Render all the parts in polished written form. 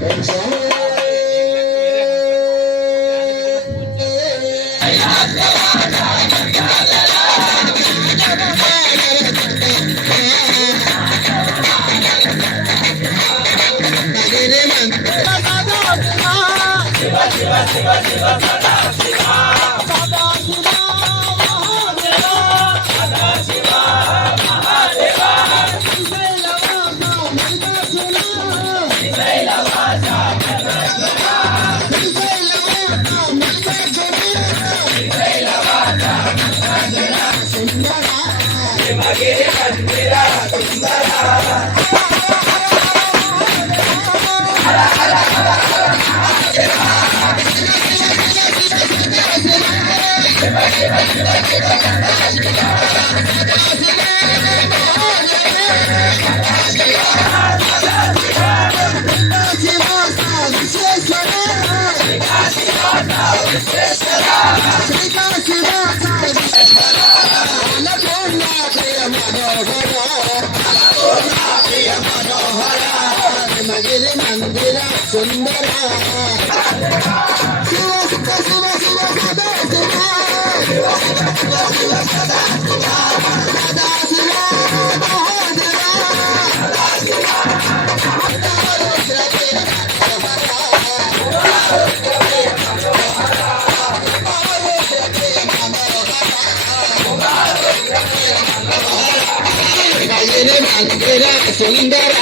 मंदिरा सुंदरा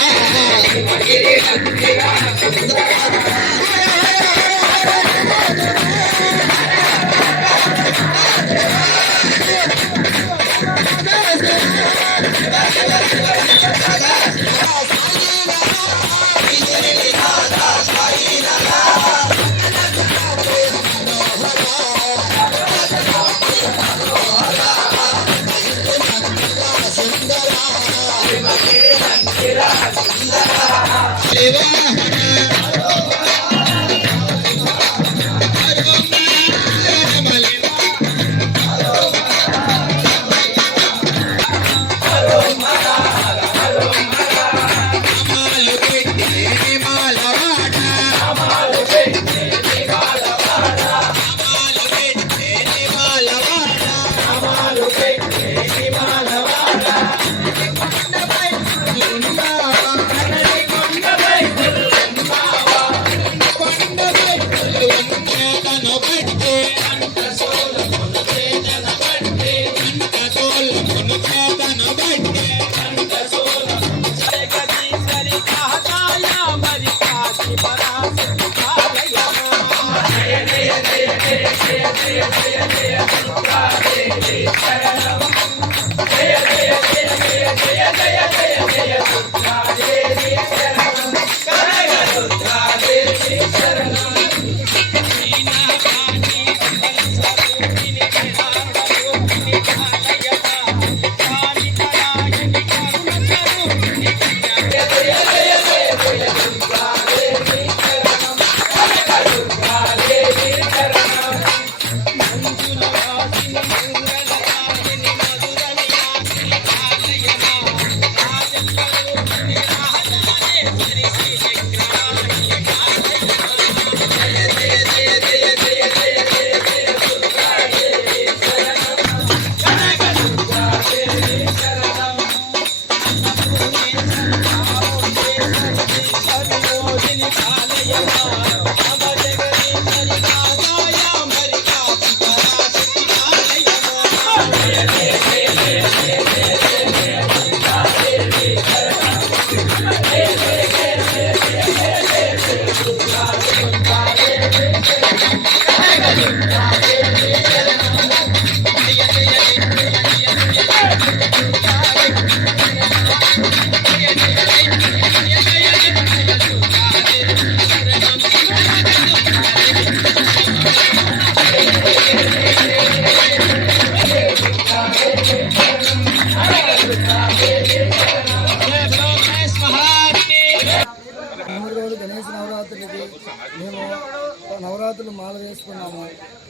నవరాత్రులు మాల వేసుకున్నాము.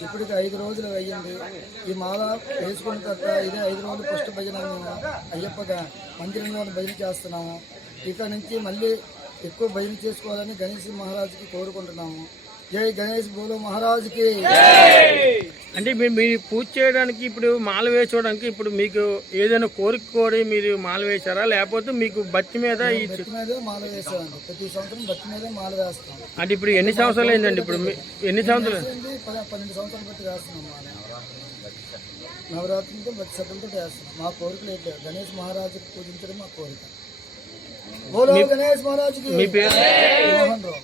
ఇప్పటికి 5 రోజులు అయ్యింది. ఈ మాల వేసుకున్న తర్వాత ఇదే 5 రోజులు ఫస్ట్ భజన మేము అయ్యప్పగా మందిరంలో భజన చేస్తున్నాము. ఇక నుంచి మళ్ళీ ఎక్కువ భజన చేసుకోవాలని గణేష్ మహారాజుకి కోరుకుంటున్నాము. జై గణేష్ బోలో మహారాజుకి. అంటే మీరు పూజ చేయడానికి ఇప్పుడు మాల వేసుకోవడానికి ఇప్పుడు మీకు ఏదైనా కోరిక కోరి మీరు మాల వేశారా, లేకపోతే మీకు భక్తి మీద భక్తి మీదే మాల వేసామండి. ప్రతి సంవత్సరం భక్తి మీదే మాల వేస్తాం. అంటే ఇప్పుడు ఎన్ని సంవత్సరాలు అయిందండి? ఇప్పుడు ఎన్ని సంవత్సరాలు? 12 సంవత్సరాలు బట్టి వేస్తున్నాం మాల. నవరాత్రులతో భక్తి శ్రద్ధలతో వేస్తున్నాం. మా కోరికలు అయితే గణేష్ మహారాజుకి పూజించడం మా కోరిక. బోలో గణేష్ మహారాజుకి. మీ పేరు? మోహన్ రావు.